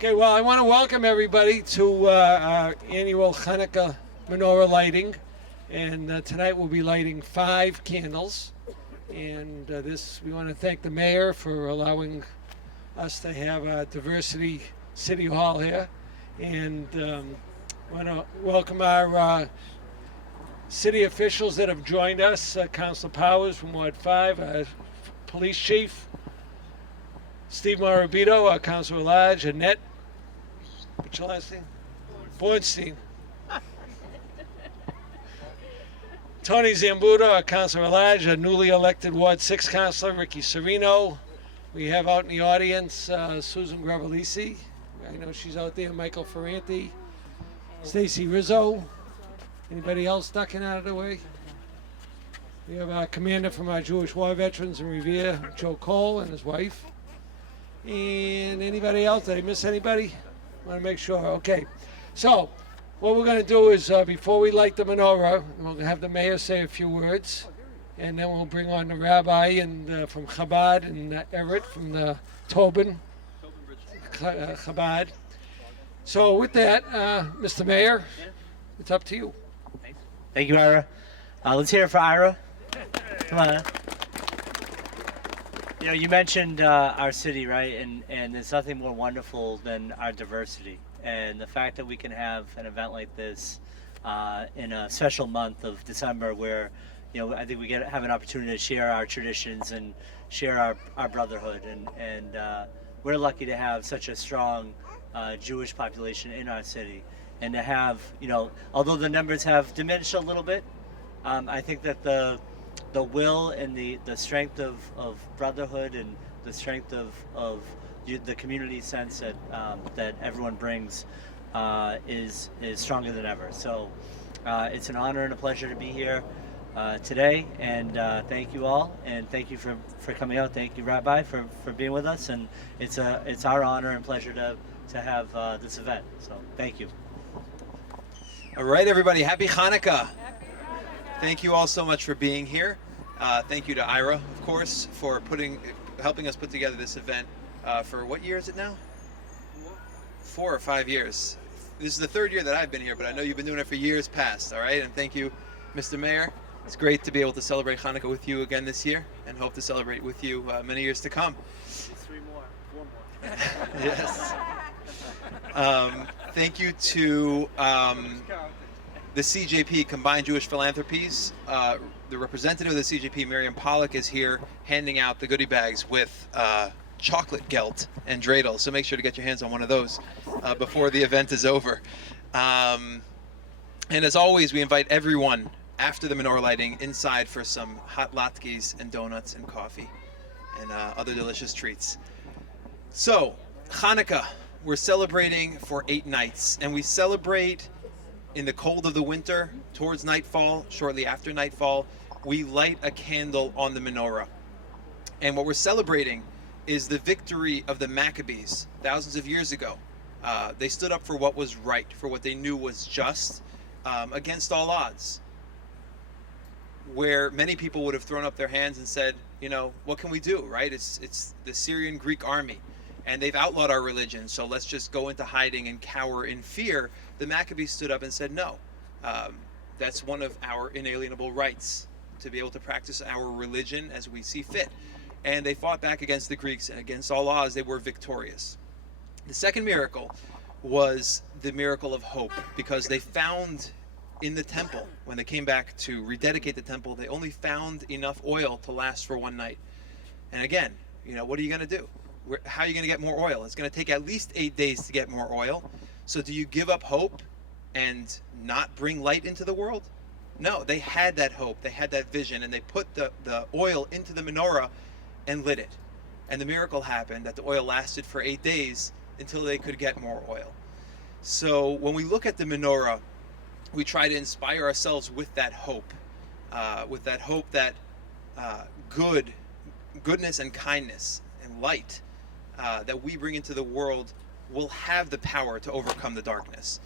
Okay, well, I want to welcome everybody to our annual Hanukkah Menorah Lighting. And tonight we'll be lighting 5 candles. And we want to thank the mayor for allowing us to have a diversity city hall here. And want to welcome our city officials that have joined us, Councilor Powers from Ward 5, our police chief, Steve Morabito, our Councilor at Large, Annette, what's your last name? Bornstein. Tony Zambuda, our Councilor at Large, our newly elected Ward 6 Councilor, Ricky Serino. We have out in the audience Susan Gravelisi. I know she's out there, Michael Ferranti, Stacy Rizzo. Anybody else ducking out of the way? We have our commander from our Jewish War Veterans in Revere, Joe Cole, and his wife. And anybody else? Did I miss anybody? Want to make sure. Okay. So, what we're going to do is, before we light the menorah, we'll have the mayor say a few words. And then we'll bring on the rabbi and from Chabad and Everett from the Tobin Chabad. So with that, Mr. Mayor, it's up to you. Thank you, Ira. Let's hear it for Ira. Come on. You know, you mentioned our city, right? And there's nothing more wonderful than our diversity. And the fact that we can have an event like this in a special month of December where, you know, I think we have an opportunity to share our traditions and share our brotherhood. And we're lucky to have such a strong Jewish population in our city. And to have, you know, although the numbers have diminished a little bit, I think that the will and the strength of brotherhood and the strength of the community sense that everyone brings is stronger than ever. So it's an honor and a pleasure to be here today, and thank you all, and thank you for coming out. Thank you, Rabbi, for being with us, and it's our honor and pleasure to have this event. So thank you. All right, everybody, happy Hanukkah. Thank you all so much for being here. Thank you to Ira, of course, for helping us put together this event for what year is it now? 4 or 5 years. This is the 3rd year that I've been here, but I know you've been doing it for years past, all right? And thank you, Mr. Mayor. It's great to be able to celebrate Hanukkah with you again this year, and hope to celebrate with you many years to come. 4 more. Yes. Thank you to the CJP, Combined Jewish Philanthropies. The representative of the CJP, Miriam Pollack, is here handing out the goodie bags with chocolate gelt and dreidel. So make sure to get your hands on one of those before the event is over. And as always, we invite everyone after the menorah lighting inside for some hot latkes and donuts and coffee and other delicious treats. So, Hanukkah. We're celebrating for 8 nights, and we celebrate in the cold of the winter, towards nightfall, shortly after nightfall. We light a candle on the menorah. And what we're celebrating is the victory of the Maccabees thousands of years ago. They stood up for what was right, for what they knew was just, against all odds. Where many people would have thrown up their hands and said, you know, what can we do, right? It's the Syrian Greek army. And they've outlawed our religion, so let's just go into hiding and cower in fear. The Maccabees stood up and said, no, that's one of our inalienable rights, to be able to practice our religion as we see fit. And they fought back against the Greeks, and against all odds, they were victorious. The second miracle was the miracle of hope, because they found in the temple, when they came back to rededicate the temple, they only found enough oil to last for 1 night. And again, you know, what are you going to do? How are you going to get more oil? It's going to take at least 8 days to get more oil. So do you give up hope and not bring light into the world? No, they had that hope. They had that vision, and they put the oil into the menorah and lit it. And the miracle happened that the oil lasted for 8 days until they could get more oil. So when we look at the menorah, we try to inspire ourselves with that hope that goodness and kindness and light that we bring into the world will have the power to overcome the darkness.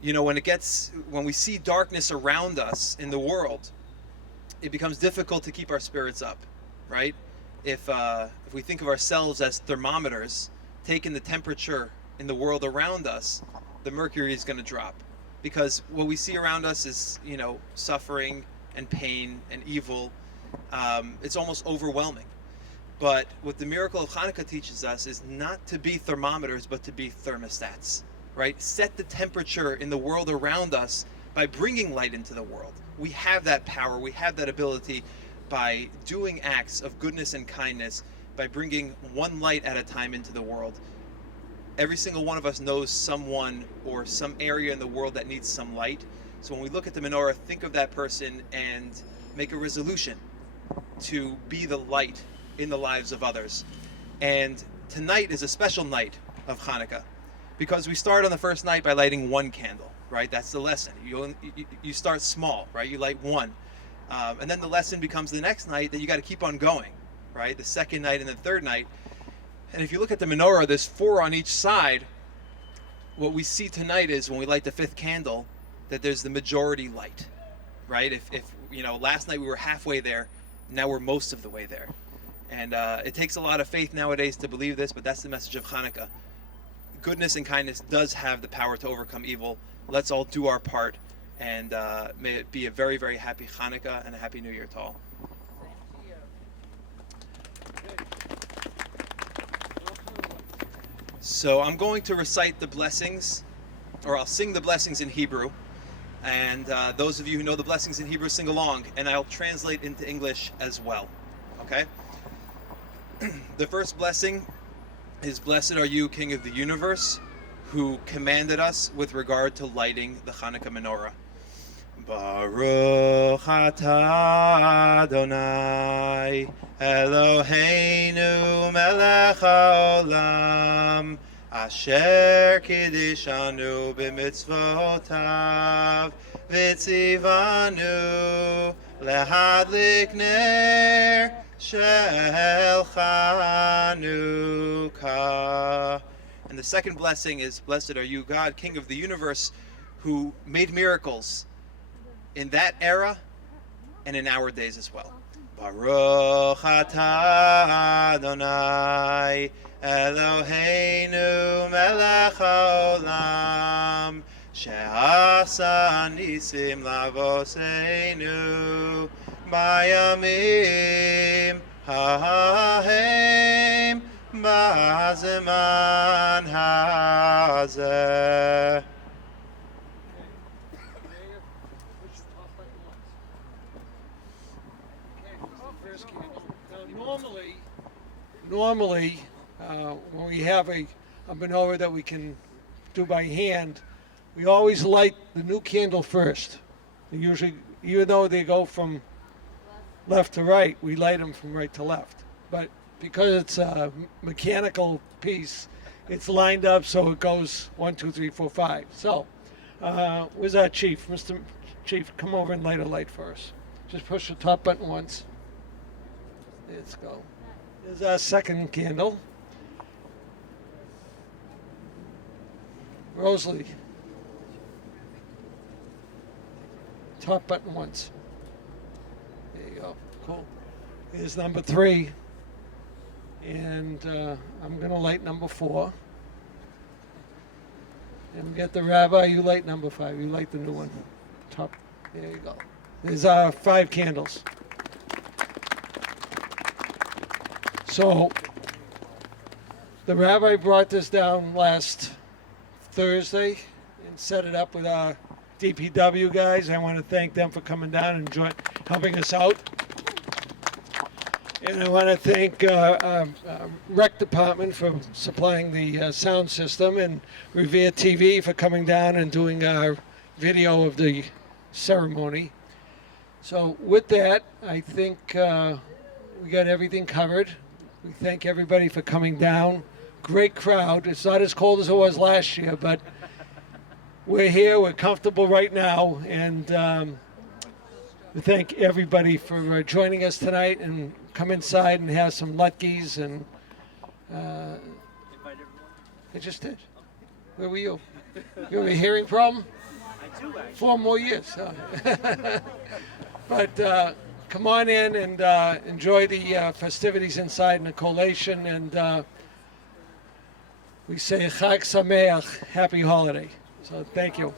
You know, when we see darkness around us in the world, it becomes difficult to keep our spirits up, right? If we think of ourselves as thermometers, taken the temperature in the world around us, the mercury is going to drop, because what we see around us is, suffering and pain and evil. It's almost overwhelming. But what the miracle of Hanukkah teaches us is not to be thermometers, but to be thermostats, right? Set the temperature in the world around us by bringing light into the world. We have that power, we have that ability by doing acts of goodness and kindness, by bringing one light at a time into the world. Every single one of us knows someone or some area in the world that needs some light. So when we look at the menorah, think of that person and make a resolution to be the light in the lives of others. And tonight is a special night of Hanukkah, because we start on the first night by lighting one candle, right? That's the lesson. You start small, right? You light one. And then the lesson becomes the next night that you got to keep on going, right? The second night and the third night. And if you look at the menorah, there's 4 on each side. What we see tonight is when we light the 5th candle, that there's the majority light, right? If last night we were halfway there, now we're most of the way there. And it takes a lot of faith nowadays to believe this, but that's the message of Hanukkah. Goodness and kindness does have the power to overcome evil. Let's all do our part, and may it be a very, very happy Hanukkah and a happy New Year to all. So I'm going to recite the blessings, or I'll sing the blessings in Hebrew. And those of you who know the blessings in Hebrew, sing along, and I'll translate into English as well. Okay? The first blessing is, "Blessed are you, King of the universe, who commanded us with regard to lighting the Hanukkah menorah. Baruch atah Adonai Eloheinu melech haolam asher kiddishanu b'mitzvotav v'tzivanu lehadlik ner shel Chanukah." And the second blessing is, "Blessed are you, God, King of the universe, who made miracles in that era and in our days as well. Baruch atah Adonai Eloheinu melech haolam she'asa nisim lavoseinu bayamim hahem ba'zeman hazeh." Normally, when we have a menorah that we can do by hand, we always light the new candle first. They usually, even though they go from left to right, we light them from right to left. But because it's a mechanical piece, it's lined up so it goes 1, 2, 3, 4, 5. So, where's our chief? Mr. Chief, come over and light a light for us. Just push the top button once. Let's go. There's our second candle. Rosalie. Top button once. There you go. Cool. Here's number 3. And I'm going to light number 4. And we get the rabbi. You light number 5. You light the new one. Top. There you go. There's our 5 candles. So, the rabbi brought this down last Thursday and set it up with our DPW guys. I want to thank them for coming down and helping us out. And I want to thank Rec Department for supplying the sound system, and Revere TV for coming down and doing our video of the ceremony. So with that, I think we got everything covered. We thank everybody for coming down. Great crowd. It's not as cold as it was last year, but we're here. We're comfortable right now. And we thank everybody for joining us tonight, and come inside and have some latkes. And I just did. Where were you? You have a hearing problem? I do, actually. 4 more years. Huh? But come on in and enjoy the festivities inside in the collation. And we say Chag Sameach, happy holiday. So thank you.